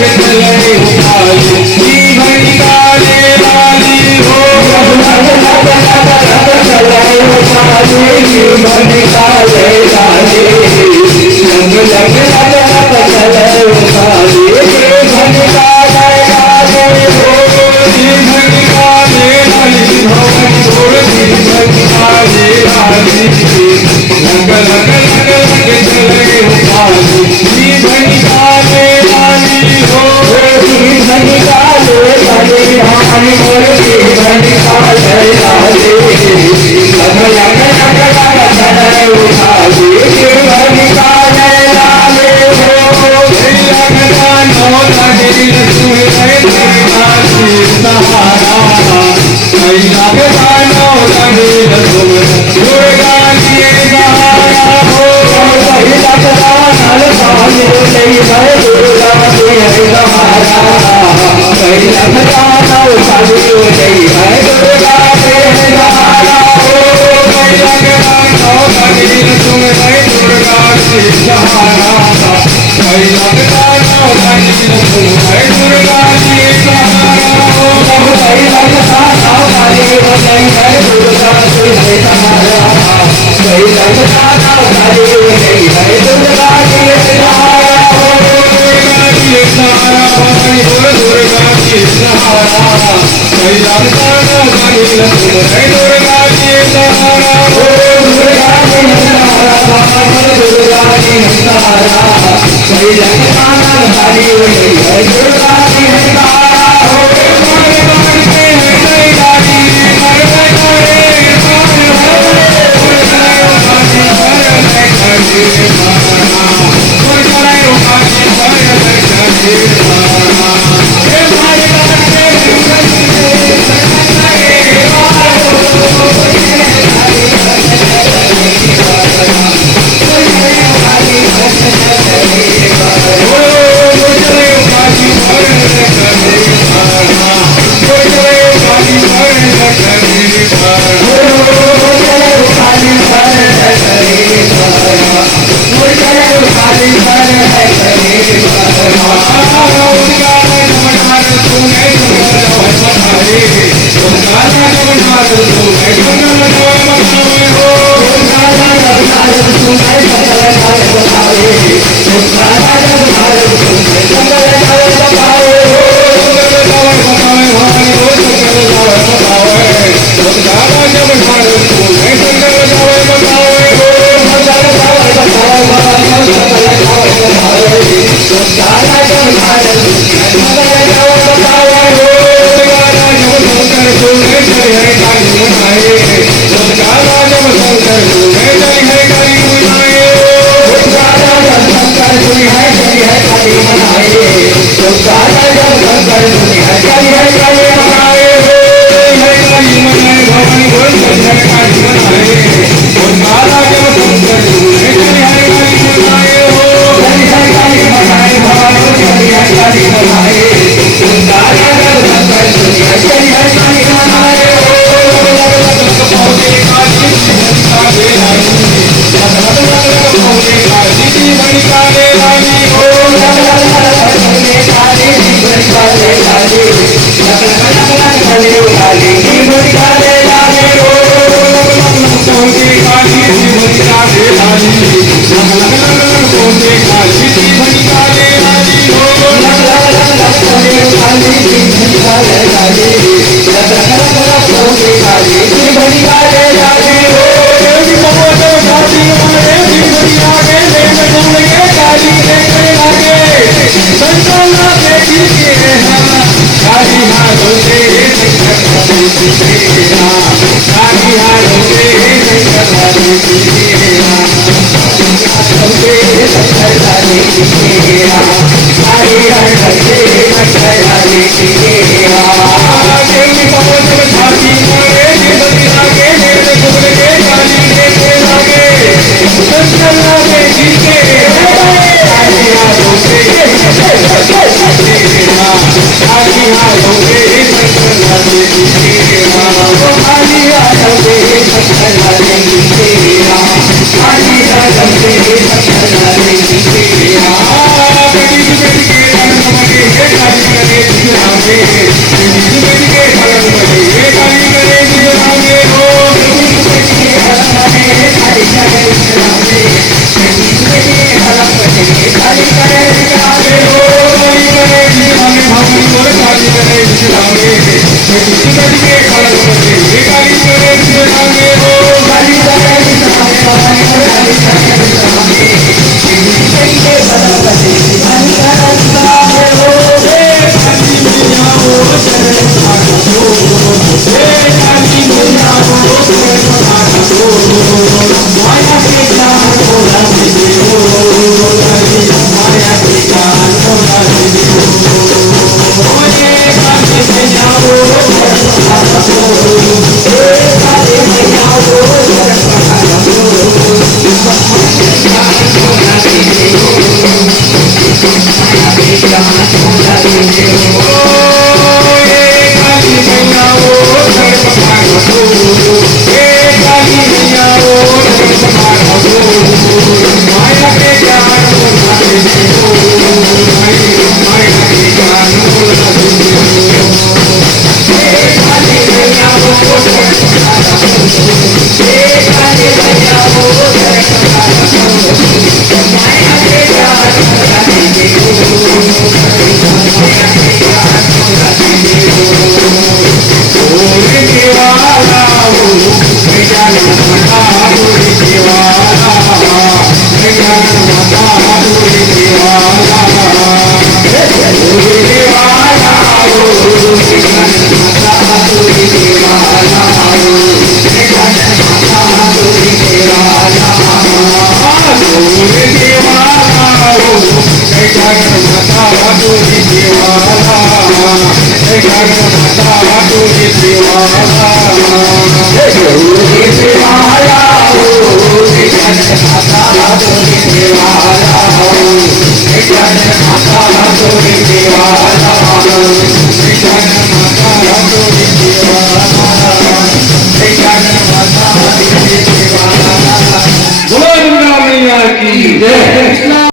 लग चले उठाली जीवन निकाले लाली हो चले उठाली जीवन निकाले लाली लग लग लग लग चले उठाली जीवन निकाले लाली हो जीवन निकाले लाली भवन छोड़ जीवन निकाले लाली लग लग लग लग चले उठाली जीवन निकाले लाली हो जीवन निकाले लाली भवन छोड़ जीवन निकाले लाली लग लग लग लग चले उठाली जीवन निकाले लाली हो लगना नो लगी सुन गए नाची सहारा लगना नो लगी सुन दुर्गा लिए सहारा हो लगना नल पानी नहीं है दुर्गा लिए सहारा लगना नो पानी नहीं है दुर्गा लिए सहारा हो लगना नो लगी सुन गए दुर्गा लिए सहारा लगना नो लगी सुन गए दुर्गा लिए सहारा हो लगना नो लगी नहीं है दुर्गा लिए सहारा लगना नो लगी नहीं है दुर्गा लिए सहारा हो दुर्गा लिए सहारा भवानी हो दुर्गा लिए सहारा लगना नो लगी सुन गए दुर्गा लिए सहारा हो दुर्गा लिए सहारा भवानी दुर्गा लिए सहारा लगना नो लगी नहीं है दुर्गा लिए सहारा हो मारे मारते हैं लाली मर करे Hey,